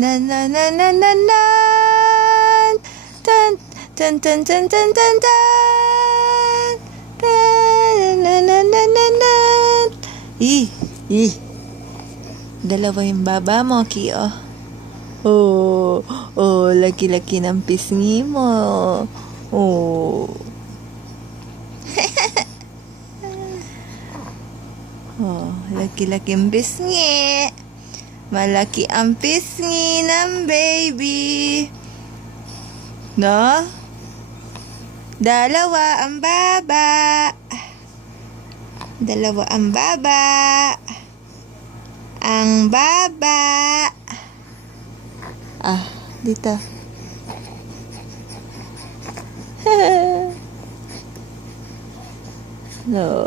na na na na na na. Tan tan tan tan tan tan tan. Na na na na na. Ih. Dalawa yung baba mo, Kio. Oh, laki-laki ng pisngi mo. Oh. Oh, laki-laki ang pisngi. Malaki ang pisngi ng baby. No? Dalawa ang baba. Dalawa ang baba. Ang baba. Dito. No.